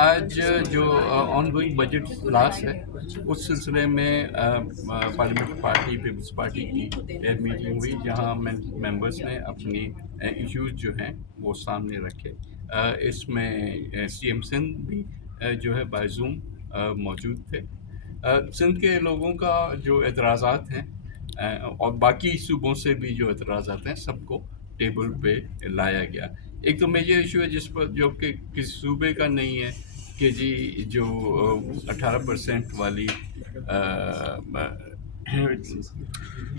آج جو on going budget class ہے اس سلسلے میں پارلیمنٹ پارٹی پیپلز پارٹی کی میٹنگ ہوئی جہاں ممبرس نے اپنی ایشوز جو ہیں وہ سامنے رکھے. اس میں سی ایم سندھ بھی جو ہے بائی زوم موجود تھے. سندھ کے لوگوں کا جو اعتراضات ہیں اور باقی صوبوں سے بھی جو اعتراضات ہیں سب کو ٹیبل پہ لایا گیا. ایک تو میجر ایشو ہے جس پر جو کہ کسی صوبے کا نہیں ہے کہ جی جو 18% والی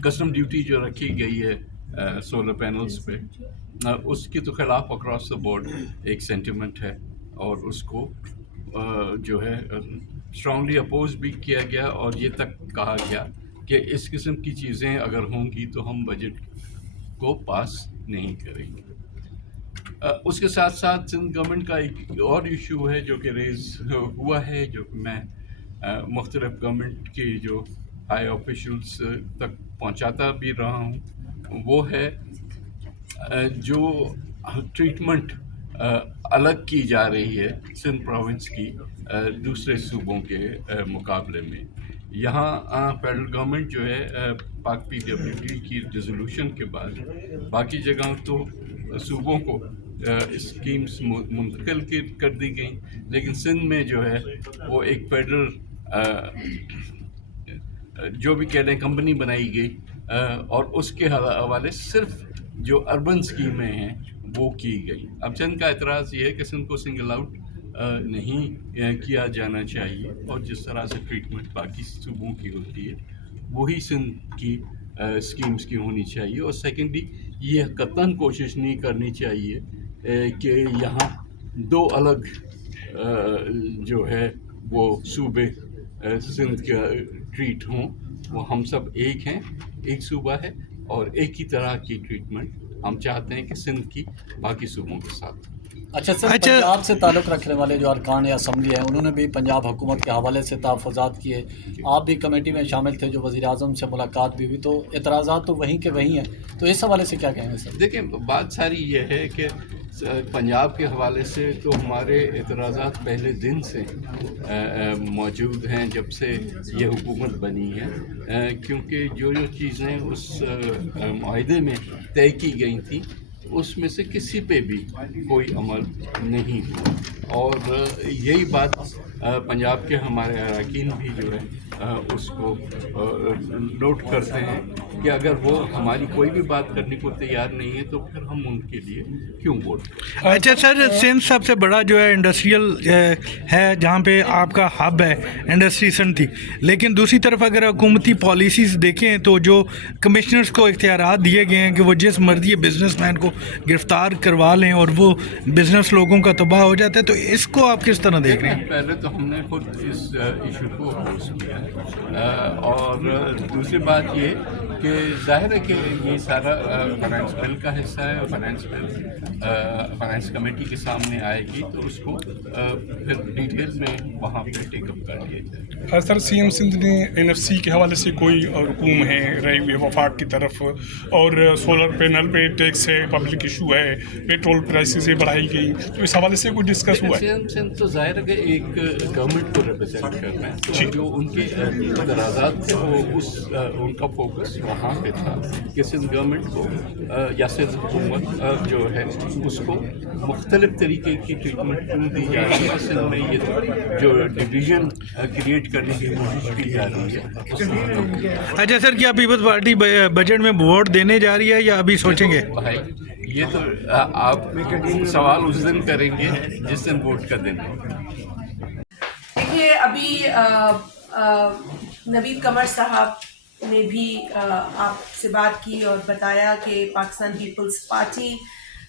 کسٹم ڈیوٹی جو رکھی گئی ہے سولر پینلز پہ، اس کے تو خلاف اکراس دا بورڈ ایک سینٹیمنٹ ہے اور اس کو جو ہے اسٹرانگلی اپوز بھی کیا گیا اور یہ تک کہا گیا کہ اس قسم کی چیزیں اگر ہوں گی تو ہم بجٹ کو پاس نہیں کریں گے. اس کے ساتھ ساتھ سندھ گورنمنٹ کا ایک اور ایشو ہے جو کہ ریز ہوا ہے، جو کہ میں مختلف گورنمنٹ کے جو ہائی آفیشلس تک پہنچاتا بھی رہا ہوں، وہ ہے جو ٹریٹمنٹ الگ کی جا رہی ہے سندھ پروونس کی دوسرے صوبوں کے مقابلے میں. یہاں فیڈرل گورنمنٹ جو ہے پاک پی ڈبلیو ڈی کی ریزولوشن کے بعد باقی جگہوں تو صوبوں کو اسکیمز منتقل کر دی گئیں، لیکن سندھ میں جو ہے وہ ایک فیڈرل جو بھی کہہ لیں کمپنی بنائی گئی اور اس کے حوالے صرف جو اربن اسکیمیں ہیں وہ کی گئی. اب سندھ کا اعتراض یہ ہے کہ سندھ کو سنگل آؤٹ نہیں کیا جانا چاہیے اور جس طرح سے ٹریٹمنٹ باقی صوبوں کی ہوتی ہے وہی سندھ کی اسکیمز کی ہونی چاہیے. اور سیکنڈلی یہ قطعاً کوشش نہیں کرنی چاہیے کہ یہاں دو الگ جو ہے وہ صوبے سندھ کے ٹریٹ ہوں. وہ ہم سب ایک ہیں، ایک صوبہ ہے اور ایک ہی طرح کی ٹریٹمنٹ ہم چاہتے ہیں کہ سندھ کی باقی صوبوں کے ساتھ. اچھا سر، پنجاب سے تعلق رکھنے والے جو ارکان اسمبلی ہیں انہوں نے بھی پنجاب حکومت کے حوالے سے تحفظات کیے. آپ بھی کمیٹی میں شامل تھے جو وزیر اعظم سے ملاقات بھی ہوئی، تو اعتراضات تو وہیں کے وہیں ہیں، تو اس حوالے سے کیا کہیں گے سر؟ دیکھیں بات ساری یہ ہے کہ پنجاب کے حوالے سے تو ہمارے اعتراضات پہلے دن سے موجود ہیں جب سے یہ حکومت بنی ہے، کیونکہ جو چیزیں اس معاہدے میں طے کی گئی تھیں اس میں سے کسی پہ بھی کوئی عمل نہیں ہوا. اور یہی بات پنجاب کے ہمارے اراکین بھی جو ہے اس کو نوٹ کرتے ہیں کہ اگر وہ ہماری کوئی بھی بات کرنے کو تیار نہیں ہے تو پھر ہم ان کے لیے کیوں ووٹ کریں. اچھا سر، سندھ سب سے بڑا جو ہے انڈسٹریل ہے جہاں پہ آپ کا ہب ہے، انڈسٹری سندھ تھی، لیکن دوسری طرف اگر حکومتی پالیسیز دیکھیں تو جو کمشنرز کو اختیارات دیے گئے ہیں کہ وہ جس مرضی بزنس مین کو گرفتار کروا لیں اور وہ بزنس لوگوں کا تباہ ہو جاتا ہے، تو اس کو آپ کس طرح دیکھ رہے ہیں؟ پہلے تو ہم نے خود اس ایشو کو اپوز کیا ہے اور دوسری بات یہ کہ ظاہر ہے کہ یہ سارا فائنانس بل کا حصہ ہے اور فائنانس بل فائنانس کمیٹی کے سامنے آئے گی تو اس کو پھر ڈیٹیل میں وہاں پہ ٹیک اپ کر لیا جائے. سر، سی ایم سندھ نے این ایف سی کے حوالے سے کوئی رکوم ہے رہی ہوئی وفاق کی طرف، اور سولر پینل پہ ٹیکس ہے، پبلک ایشو ہے، پیٹرول پرائسز بڑھائی گئی، تو اس حوالے سے کوئی ڈسکس ہوا ہے؟ سی ایم سندھ تو ظاہر ہے کہ ایک گورنمنٹ کو ریپرزینٹ کرنا ہے، تو جو ان کے اعتراضات تھے وہ ان کا فوکس وہاں پہ تھا کہ سندھ گورنمنٹ کو یا سندھ حکومت جو ہے اس کو مختلف طریقے کی ٹریٹمنٹ کیوں دی جا رہی ہے. سندھ میں یہ جو ڈویژن کریٹ کرنے کی کوشش کی جا رہی ہے. اچھا سر، کیا پیپلز پارٹی بجٹ میں ووٹ دینے جا رہی ہے یا ابھی سوچیں گے؟ بھائی یہ تو آپ سوال اس دن کریں گے جس دن ووٹ کا دن ہوگا. دیکھیے ابھی نوید قمر صاحب نے بھی آپ سے بات کی اور بتایا کہ پاکستان پیپلز پارٹی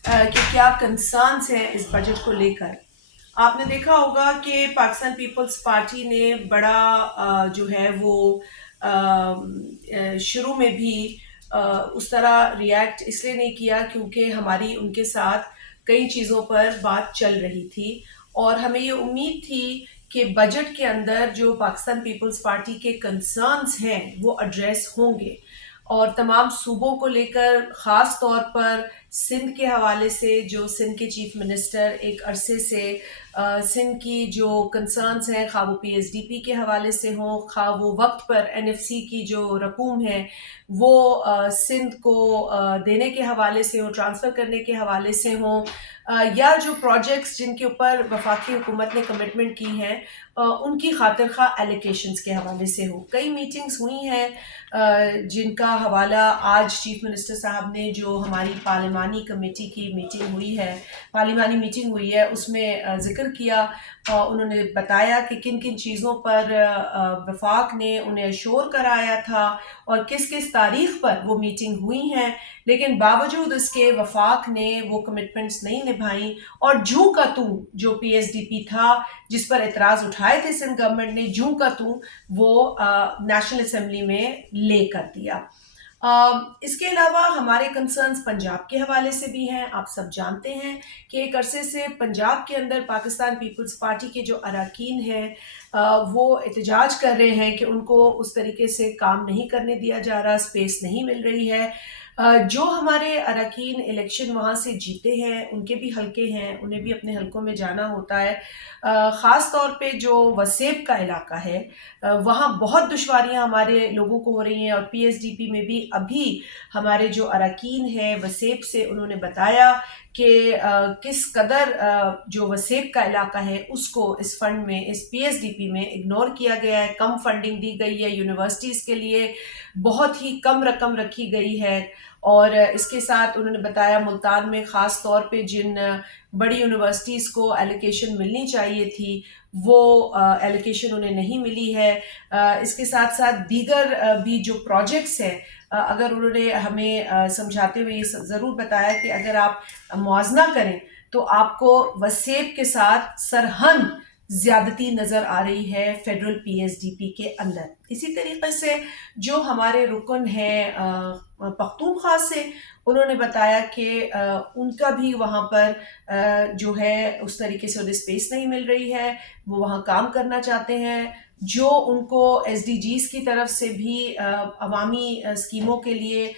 کے کیا کنسرنس ہیں اس بجٹ کو لے کر. آپ نے دیکھا ہوگا کہ پاکستان پیپلز پارٹی نے بڑا جو ہے وہ شروع میں بھی اس طرح ریئیکٹ اس لیے نہیں کیا کیونکہ ہماری ان کے ساتھ کئی چیزوں پر بات چل رہی تھی اور ہمیں یہ امید تھی کہ بجٹ کے اندر جو پاکستان پیپلز پارٹی کے کنسرنس ہیں وہ ایڈریس ہوں گے. اور تمام صوبوں کو لے کر خاص طور پر سندھ کے حوالے سے جو سندھ کے چیف منسٹر ایک عرصے سے سندھ کی جو کنسرنز ہیں خواہ وہ پی ایس ڈی پی کے حوالے سے ہوں، خواہ وہ وقت پر این ایف سی کی جو رقوم ہے وہ سندھ کو دینے کے حوالے سے ہوں، ٹرانسفر کرنے کے حوالے سے ہوں، یا جو پروجیکٹس جن کے اوپر وفاقی حکومت نے کمٹمنٹ کی ہیں ان کی خاطر خواہ ایلوکیشنز کے حوالے سے ہو. کئی میٹنگز ہوئی ہیں جن کا حوالہ آج چیف منسٹر صاحب نے جو ہماری پارلیمانی کمیٹی کی میٹنگ ہوئی ہے، پارلیمانی میٹنگ ہوئی ہے، اس میں ذکر کیا. انہوں نے بتایا کہ کن کن چیزوں پر وفاق نے انہیں اشور کرایا تھا اور کس کس تاریخ پر وہ میٹنگ ہوئی ہیں، لیکن باوجود اس کے وفاق نے وہ کمٹمنٹس نہیں نبھائیں اور جوں کا توں جو پی ایس ڈی پی تھا جس پر اعتراض اٹھائے تھے سندھ گورنمنٹ نے، جوں کا توں وہ نیشنل اسمبلی میں لے کر دیا. اس کے علاوہ ہمارے کنسرنز پنجاب کے حوالے سے بھی ہیں. آپ سب جانتے ہیں کہ ایک عرصے سے پنجاب کے اندر پاکستان پیپلز پارٹی کے جو اراکین ہیں وہ احتجاج کر رہے ہیں کہ ان کو اس طریقے سے کام نہیں کرنے دیا جا رہا، اسپیس نہیں مل رہی ہے. جو ہمارے اراکین الیکشن وہاں سے جیتے ہیں ان کے بھی حلقے ہیں، انہیں بھی اپنے حلقوں میں جانا ہوتا ہے. خاص طور پہ جو وسیب کا علاقہ ہے وہاں بہت دشواریاں ہمارے لوگوں کو ہو رہی ہیں، اور پی ایس ڈی پی میں بھی ابھی ہمارے جو اراکین ہیں وسیب سے انہوں نے بتایا کہ کس قدر جو وسیب کا علاقہ ہے اس کو اس فنڈ میں، اس پی ایس ڈی پی میں اگنور کیا گیا ہے. کم فنڈنگ دی گئی ہے، یونیورسٹیز کے لیے بہت ہی کم رقم رکھی گئی ہے. اور اس کے ساتھ انہوں نے بتایا ملتان میں خاص طور پہ جن بڑی یونیورسٹیز کو ایلوکیشن ملنی چاہیے تھی وہ ایلوکیشن انہیں نہیں ملی ہے. اس کے ساتھ ساتھ دیگر بھی جو پروجیکٹس ہیں اگر انہوں نے ہمیں سمجھاتے ہوئے یہ ضرور بتایا کہ اگر آپ موازنہ کریں تو آپ کو وسیب کے ساتھ سرہند زیادتی نظر آ رہی ہے federal P S D P کے اندر. اسی طریقے سے جو ہمارے رکن ہیں پختونخوا سے، انہوں نے بتایا کہ ان کا بھی وہاں پر جو ہے اس طریقے سے انہیں اسپیس نہیں مل رہی ہے، وہ وہاں کام کرنا چاہتے ہیں. جو ان کو ایس ڈی جیز کی طرف سے بھی عوامی اسکیموں کے لیے،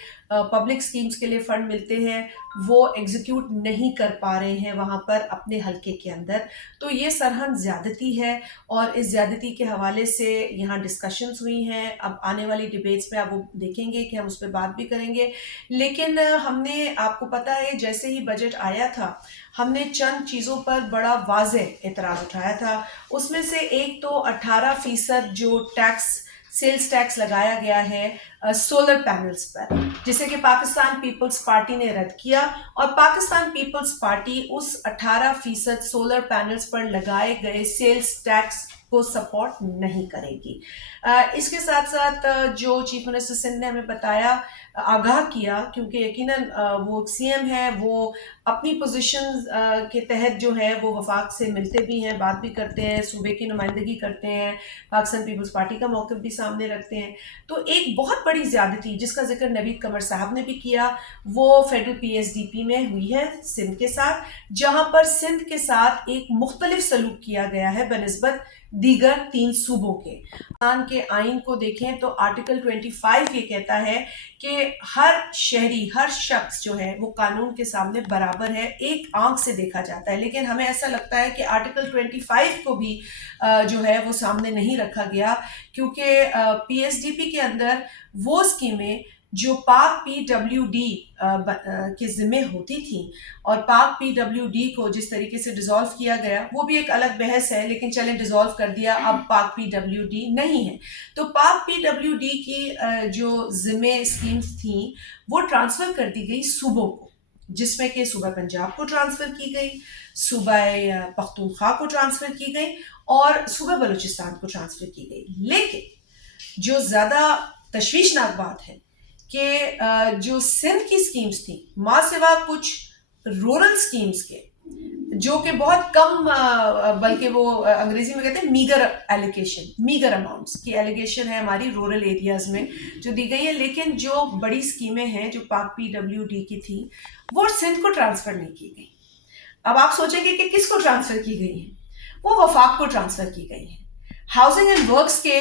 پبلک اسکیمز کے لیے فنڈ ملتے ہیں وہ ایگزیکیوٹ نہیں کر پا رہے ہیں وہاں پر اپنے حلقے کے اندر. تو یہ سرہند زیادتی ہے اور اس زیادتی کے حوالے سے یہاں ڈسکشنز ہوئی ہیں. اب آنے والی ڈیبیٹس میں آپ وہ دیکھیں گے کہ ہم اس پہ بات بھی کریں گے. لیکن ہم نے، آپ کو پتہ ہے جیسے ہی بجٹ آیا تھا ہم نے چند چیزوں پر بڑا واضح اعتراض اٹھایا تھا. اس میں سے ایک تو 18% جو ٹیکس، سیلز ٹیکس لگایا گیا ہے سولر پینلز پر، جسے کہ پاکستان پیپلز پارٹی نے رد کیا، اور پاکستان پیپلز پارٹی اس 18% سولر پینلز پر لگائے گئے سیلز ٹیکس کو سپورٹ نہیں کرے گی. اس کے ساتھ ساتھ جو چیف منسٹر سندھ نے ہمیں بتایا، آگاہ کیا، کیونکہ یقیناً وہ سی ایم ہے، وہ اپنی پوزیشن کے تحت جو ہے وہ وفاق سے ملتے بھی ہیں، بات بھی کرتے ہیں، صوبے کی نمائندگی کرتے ہیں، پاکستان پیپلز پارٹی کا موقف بھی سامنے رکھتے ہیں. تو ایک بہت بڑی زیادتی جس کا ذکر نوید قمر صاحب نے بھی کیا وہ federal P S D P میں ہوئی ہے سندھ کے ساتھ، جہاں پر سندھ کے ساتھ ایک مختلف سلوک کیا گیا ہے بنسبت دیگر 3 صوبوں کے. پاکستان کے آئین کو دیکھیں تو آرٹیکل 25 یہ کہتا ہے کہ ہر شہری، ہر شخص جو ہے وہ قانون کے سامنے برابر ہے، ایک آنکھ سے دیکھا جاتا ہے. لیکن ہمیں ایسا لگتا ہے کہ آرٹیکل 25 کو بھی جو ہے وہ سامنے نہیں رکھا گیا، کیونکہ پی ایس ڈی پی کے اندر وہ اسکیمیں جو پاک پی ڈبلیو ڈی کے ذمہ ہوتی تھیں، اور پاک پی ڈبلیو ڈی کو جس طریقے سے ڈیزالو کیا گیا وہ بھی ایک الگ بحث ہے، لیکن چلیں ڈیزالو کر دیا، اب پاک پی ڈبلیو ڈی نہیں ہے. تو پاک پی ڈبلیو ڈی کی جو ذمہ اسکیمز تھیں وہ ٹرانسفر کر دی گئی صوبوں کو، جس میں کہ صوبہ پنجاب کو ٹرانسفر کی گئی، صوبہ پختونخوا کو ٹرانسفر کی گئی اور صوبہ بلوچستان کو ٹرانسفر کی گئی. لیکن جو زیادہ تشویشناک بات ہے کہ جو سندھ کی سکیمز تھیں، ماں سوا کچھ رورل سکیمز کے جو کہ بہت کم، بلکہ وہ انگریزی میں کہتے ہیں میگر ایلوکیشن، میگر اماؤنٹس کی ایلیگیشن ہے ہماری رورل ایریاز میں جو دی گئی ہے. لیکن جو بڑی سکیمیں ہیں جو پاک پی ڈبلیو ڈی کی تھیں وہ سندھ کو ٹرانسفر نہیں کی گئی. اب آپ سوچیں گے کہ کس کو ٹرانسفر کی گئی ہیں؟ وہ وفاق کو ٹرانسفر کی گئی ہیں. ہاؤسنگ اینڈ ورکس کے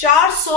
400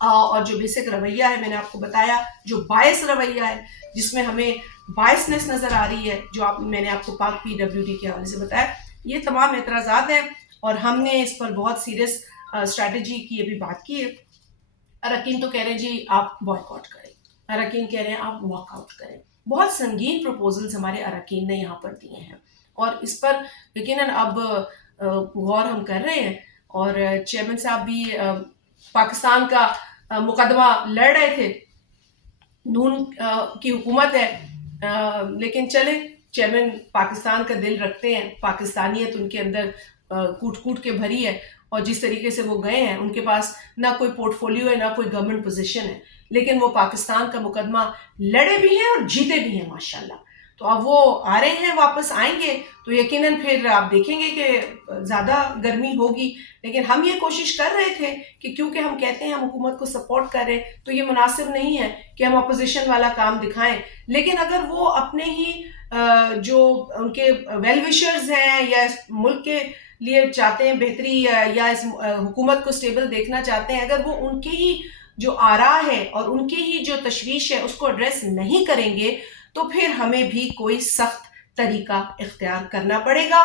اور جو بیسک رویہ ہے میں نے آپ کو بتایا، جو باعث رویہ ہے جس میں ہمیں باعثنس نظر آ رہی ہے، جو میں نے آپ کو پاک PWD کے حوالے سے بتایا، یہ تمام اعتراضات ہیں اور ہم نے اس پر بہت سیریس اسٹریٹجی کی ابھی بات کی ہے۔ اراکین تو کہہ رہے ہیں جی آپ بوائکاٹ کریں، اراکین کہہ رہے ہیں آپ واک آؤٹ کریں۔ بہت سنگین پروپوزلز ہمارے اراکین نے یہاں پر دیے ہیں اور اس پر یقیناً اب غور ہم کر رہے ہیں، اور چیئرمین صاحب بھی پاکستان کا مقدمہ لڑ رہے تھے، نون کی حکومت ہے، لیکن چلے چیئرمین پاکستان کا دل رکھتے ہیں، پاکستانیت ان کے اندر کوٹ کوٹ کے بھری ہے، اور جس طریقے سے وہ گئے ہیں ان کے پاس نہ کوئی پورٹ فولیو ہے نہ کوئی گورنمنٹ پوزیشن ہے، لیکن وہ پاکستان کا مقدمہ لڑے بھی ہیں اور جیتے بھی ہیں ماشاءاللہ۔ تو اب وہ آ رہے ہیں، واپس آئیں گے تو یقیناً پھر آپ دیکھیں گے کہ زیادہ گرمی ہوگی، لیکن ہم یہ کوشش کر رہے تھے کہ کیونکہ ہم کہتے ہیں ہم حکومت کو سپورٹ کر رہے ہیں تو یہ مناسب نہیں ہے کہ ہم اپوزیشن والا کام دکھائیں، لیکن اگر وہ اپنے ہی جو ان کے ویل وشرز ہیں یا اس ملک کے لیے چاہتے ہیں بہتری یا اس حکومت کو سٹیبل دیکھنا چاہتے ہیں، اگر وہ ان کی ہی جو آراء ہے اور ان کی ہی جو تشویش ہے اس کو ایڈریس نہیں کریں گے تو پھر ہمیں بھی کوئی سخت طریقہ اختیار کرنا پڑے گا۔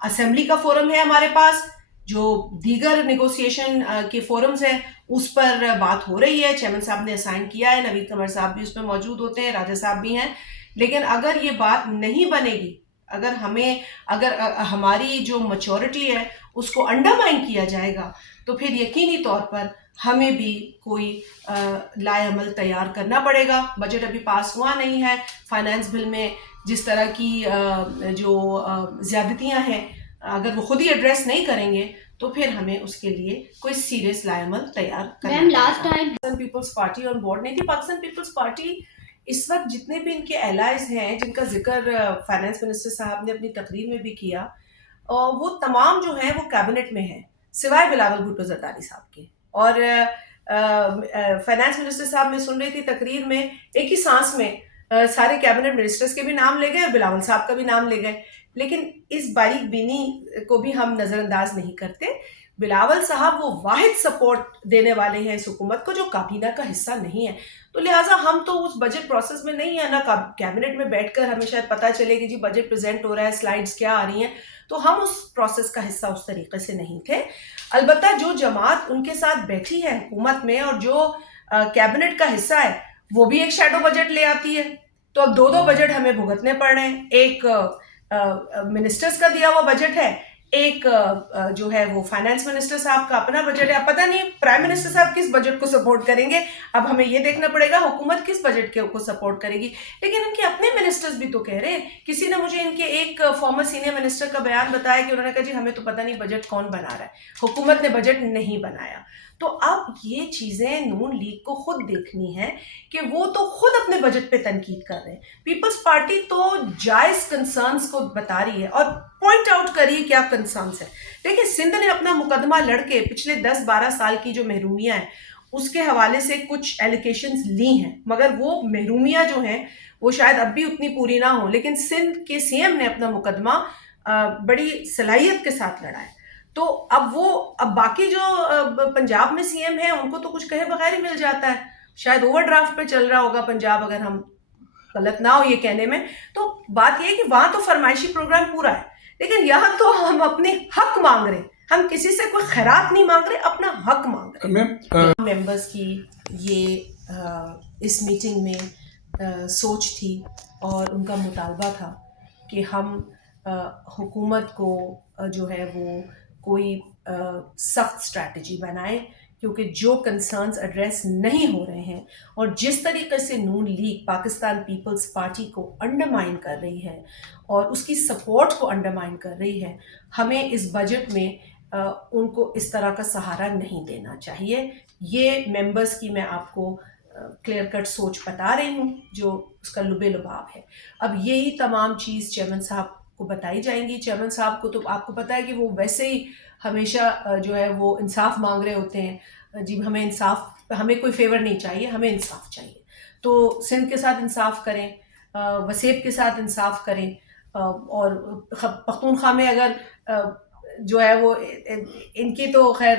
اسمبلی کا فورم ہے ہمارے پاس، جو دیگر نیگوسیشن کے فورمز ہیں اس پر بات ہو رہی ہے، چیئرمین صاحب نے اسائن کیا ہے، نوید قمر صاحب بھی اس میں موجود ہوتے ہیں، راجہ صاحب بھی ہیں، لیکن اگر یہ بات نہیں بنے گی، اگر ہماری جو میچورٹی ہے اس کو انڈرمائن کیا جائے گا تو پھر یقینی طور پر ہمیں بھی کوئی لائے عمل تیار کرنا پڑے گا۔ بجٹ ابھی پاس ہوا نہیں ہے، فائنانس بل میں جس طرح کی جو زیادتیاں ہیں اگر وہ خود ہی ایڈریس نہیں کریں گے تو پھر ہمیں اس کے لیے کوئی سیریس لائے عمل تیار کرنا ma'am last time Pakistan Peoples Party on board نہیں تھی۔ پاکستان پیپلز پارٹی اس وقت جتنے بھی ان کے الائز ہیں جن کا ذکر فائنانس منسٹر صاحب نے اپنی تقریر میں بھی کیا، وہ تمام جو ہیں وہ کیبنٹ میں ہیں سوائے بلاول بھٹو زرداری صاحب کے، اور فائنانس منسٹر صاحب میں سن رہی تھی تقریر میں ایک ہی سانس میں سارے کیبنٹ منسٹرز کے بھی نام لے گئے اور بلاول صاحب کا بھی نام لے گئے، لیکن اس باریک بینی کو بھی ہم نظر انداز نہیں کرتے۔ بلاول صاحب وہ واحد سپورٹ دینے والے ہیں اس حکومت کو جو کابینہ کا حصہ نہیں ہے، تو لہٰذا ہم تو اس بجٹ پروسیس میں نہیں ہیں، نہ کیبنٹ میں بیٹھ کر ہمیں شاید پتہ چلے کہ جی بجٹ پریزنٹ ہو رہا ہے، سلائیڈز کیا آ رہی ہیں، تو ہم اس پروسیس کا حصہ اس طریقے سے نہیں تھے۔ البتہ جو جماعت ان کے ساتھ بیٹھی ہے حکومت میں اور جو کیبنٹ کا حصہ ہے وہ بھی ایک شیڈو بجٹ لے آتی ہے، تو اب دو بجٹ ہمیں بھگتنے پڑ رہے ہیں، ایک منسٹرز کا دیا ہوا بجٹ ہے، ایک جو ہے وہ فائنانس منسٹر صاحب کا اپنا بجٹ ہے۔ اب پتہ نہیں پرائم منسٹر صاحب کس بجٹ کو سپورٹ کریں گے، اب ہمیں یہ دیکھنا پڑے گا حکومت کس بجٹ کو سپورٹ کرے گی، لیکن ان کے اپنے منسٹرز بھی تو کہہ رہے ہیں۔ کسی نے مجھے ان کے ایک فارمر سینئر منسٹر کا بیان بتایا کہ انہوں نے کہا جی ہمیں تو پتہ نہیں بجٹ کون بنا رہا ہے، حکومت نے بجٹ نہیں بنایا۔ تو اب یہ چیزیں نون لیگ کو خود دیکھنی ہے کہ وہ تو خود اپنے بجٹ پہ تنقید کر رہے ہیں، پیپلز پارٹی تو جائز کنسرنز کو بتا رہی ہے اور پوائنٹ آؤٹ کریے کیا کنسرنز ہیں۔ دیکھیں سندھ نے اپنا مقدمہ لڑ کے پچھلے 10-12 سال کی جو محرومیاں ہیں اس کے حوالے سے کچھ ایلیگیشنز لی ہیں، مگر وہ محرومیاں جو ہیں وہ شاید اب بھی اتنی پوری نہ ہوں، لیکن سندھ کے CM نے اپنا مقدمہ بڑی صلاحیت کے ساتھ لڑا ہے۔ تو اب باقی جو پنجاب میں CM ہیں ان کو تو کچھ کہے بغیر ہی مل جاتا ہے، شاید اوور ڈرافٹ پہ چل رہا ہوگا پنجاب، اگر ہم غلط نہ ہو یہ کہنے میں۔ تو بات یہ ہے کہ وہاں تو فرمائشی پروگرام پورا ہے، لیکن یہاں تو ہم اپنے حق مانگ رہے ہیں، ہم کسی سے کوئی خیرات نہیں مانگ رہے، اپنا حق مانگ رہے ہیں۔ ممبرز کی یہ اس میٹنگ میں سوچ تھی اور ان کا مطالبہ تھا کہ ہم حکومت کو جو ہے وہ کوئی سخت اسٹریٹجی بنائیں، کیونکہ جو کنسرنز ایڈریس نہیں ہو رہے ہیں اور جس طریقے سے نون لیگ پاکستان پیپلز پارٹی کو انڈرمائن کر رہی ہے اور اس کی سپورٹ کو انڈرمائن کر رہی ہے، ہمیں اس بجٹ میں ان کو اس طرح کا سہارا نہیں دینا چاہیے۔ یہ ممبرز کی میں آپ کو کلیئر کٹ سوچ بتا رہی ہوں جو اس کا لب لباب ہے۔ اب یہی تمام چیز چیئرمین صاحب کو بتائی جائیں گی۔ چیئرمین صاحب کو تو آپ کو پتہ ہے کہ وہ ویسے ہی ہمیشہ جو ہے وہ انصاف مانگ رہے ہوتے ہیں، جی ہمیں انصاف، ہمیں کوئی فیور نہیں چاہیے، ہمیں انصاف چاہیے، تو سندھ کے ساتھ انصاف کریں، وسیب کے ساتھ انصاف کریں، اور پختونخوا میں اگر جو ہے وہ ان کی تو خیر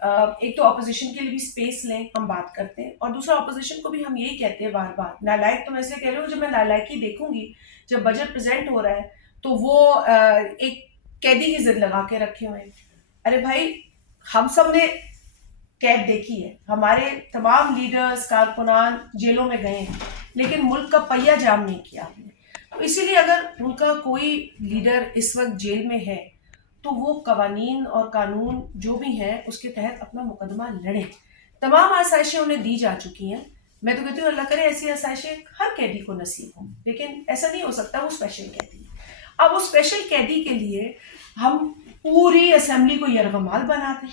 ایک تو اپوزیشن کے لیے بھی اسپیس لیں, ہم بات کرتے ہیں, اور دوسرا اپوزیشن کو بھی ہم یہی کہتے ہیں بار بار, نالائق تو میں سے کہہ رہی ہوں, جب میں نالائقی دیکھوں گی جب بجٹ پریزنٹ ہو رہا ہے تو وہ ایک قیدی کی ضد لگا کے رکھے ہوئے ہیں. ارے بھائی ہم سب نے قید دیکھی ہے, ہمارے تمام لیڈرز کارکنان جیلوں میں گئے ہیں, لیکن ملک کا پہیہ جام نہیں کیا ہم نے. تو اسی لیے اگر ان کا کوئی لیڈر اس وقت جیل میں ہے تو وہ قوانین اور قانون جو بھی ہیں اس کے تحت اپنا مقدمہ لڑیں. تمام آسائشیں انہیں دی جا چکی ہیں. میں تو کہتی ہوں اللہ کرے ایسی آسائشیں ہر قیدی کو نصیب ہوں, لیکن ایسا نہیں ہو سکتا, وہ اسپیشل قیدی ہے. اب وہ اسپیشل قیدی کے لیے ہم پوری اسمبلی کو یرغمال بنا دیں.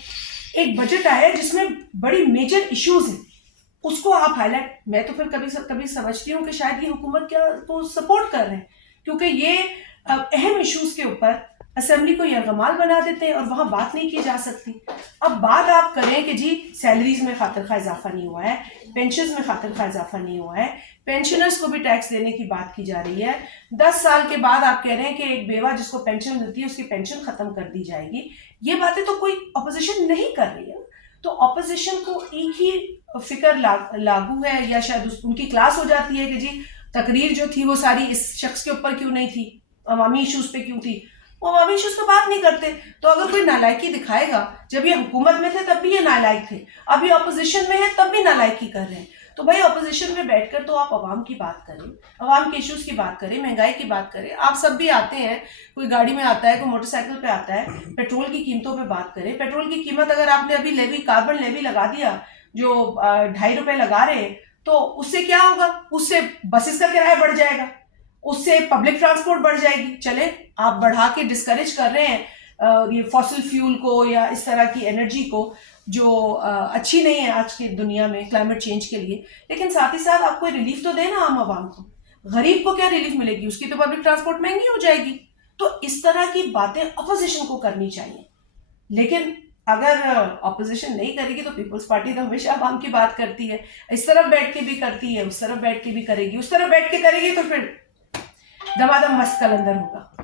ایک بجٹ آیا ہے جس میں بڑی میجر ایشوز ہیں, اس کو آپ ہائی لائٹ, میں تو پھر کبھی سمجھتی ہوں کہ شاید یہ حکومت کیا کو سپورٹ کر رہے ہیں, کیونکہ یہ اہم ایشوز کے اوپر اسمبلی کو یرغمال بنا دیتے ہیں اور وہاں بات نہیں کی جا سکتی. اب بات آپ کریں کہ جی سیلریز میں خاطر خواہ اضافہ نہیں ہوا ہے, پینشنز میں خاطر خواہ اضافہ نہیں ہوا ہے, پینشنرز کو بھی ٹیکس دینے کی بات کی جا رہی ہے, 10 سال کے بعد آپ کہہ رہے ہیں کہ ایک بیوہ جس کو پینشن ملتی ہے اس کی پینشن ختم کر دی جائے گی. یہ باتیں تو کوئی اپوزیشن نہیں کر رہی ہے. تو اپوزیشن کو ایک ہی فکر لاگو ہے, یا شاید ان کی کلاس ہو جاتی ہے کہ جی تقریر جو تھی وہ ساری اس شخص کے اوپر کیوں نہیں تھی, عوامی ایشوز پہ کیوں تھی. وہ عوامی ایشوز پہ بات نہیں کرتے. تو اگر کوئی نالائکی دکھائے گا, جب یہ حکومت میں تھے تب بھی یہ نالائق تھے, اب یہ اپوزیشن میں ہے تب بھی نالائکی کر رہے ہیں. تو بھائی اپوزیشن میں بیٹھ کر تو آپ عوام کی بات کریں, عوام کے ایشوز کی بات کریں, مہنگائی کی بات کریں. آپ سب بھی آتے ہیں, کوئی گاڑی میں آتا ہے, کوئی موٹر سائیکل پہ آتا ہے, پیٹرول کی قیمتوں پہ بات کریں. پیٹرول کی قیمت اگر آپ نے ابھی لیوی, کاربن لیوی لگا دیا جو 2.5 روپے لگا رہے ہیں, تو اس سے کیا ہوگا؟ اس سے بسز کا کرایہ بڑھ جائے گا, اس سے پبلک ٹرانسپورٹ بڑھ جائے گی. چلے آپ بڑھا کے ڈسکریج کر رہے ہیں یہ فاسل فیول کو یا اس طرح کی انرجی کو جو اچھی نہیں ہے آج کی دنیا میں کلائمیٹ چینج کے لیے, لیکن ساتھ ہی ساتھ آپ کوئی ریلیف تو دیں نا عام عوام کو. غریب کو کیا ریلیف ملے گی؟ اس کی تو پبلک ٹرانسپورٹ مہنگی ہو جائے گی. تو اس طرح کی باتیں اپوزیشن کو کرنی چاہیے. لیکن اگر اپوزیشن نہیں کرے گی تو پیپلز پارٹی تو ہمیشہ عوام کی بات کرتی ہے, اس طرف بیٹھ کے بھی کرتی ہے, اس طرف بیٹھ کے بھی کرے گی, اس طرف بیٹھ کے کرے گی تو پھر دمادم مست قلندر ہوگا.